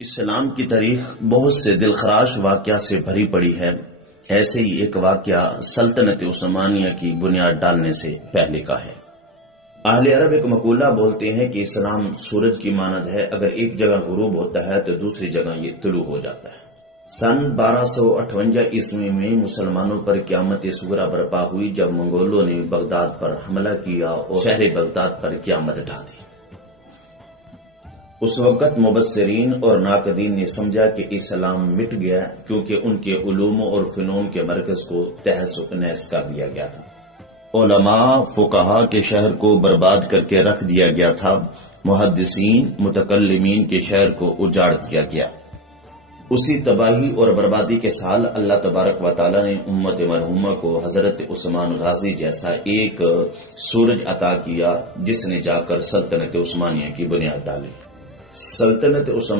इस्लाम की तारीख बहुत से दिलखराश वाक़या से भरी पड़ी है। ऐसे ही एक वाक़या सल्तनत उस्मानिया की बुनियाद डालने से पहले का है। अहले अरब एक मकूला बोलते हैं कि इस्लाम सूरज की मानद है, अगर एक जगह गुरूब होता है तो दूसरी जगह ये तुलू हो जाता है। सन 1258 ईस्वी में मुसलमानों पर क़यामत सुगरा बर्पा हुई जब मंगोलों ने बगदाद पर हमला किया और शहर बगदाद पर क़यामत ढा दी। उस वक़्त मुबस्सिरीन और नाकदीन ने समझा कि इस्लाम मिट गया, क्योंकि उनके उलूम और फ़नून के मरकज़ को तहस-नहस कर दिया गया था। उलमा फुक़हा के शहर को बर्बाद करके रख दिया गया था। मुहद्दिसीन मुतकल्लिमीन के शहर को उजाड़ दिया गया। उसी तबाही और बर्बादी के साल अल्लाह तबारक व तआला ने उम्मत मरहूमा को हजरत उस्मान गाजी जैसा एक सूरज अता किया, जिसने जाकर सल्तनत उस्मानिया की बुनियाद डाली। सल्तनत उस्मानिया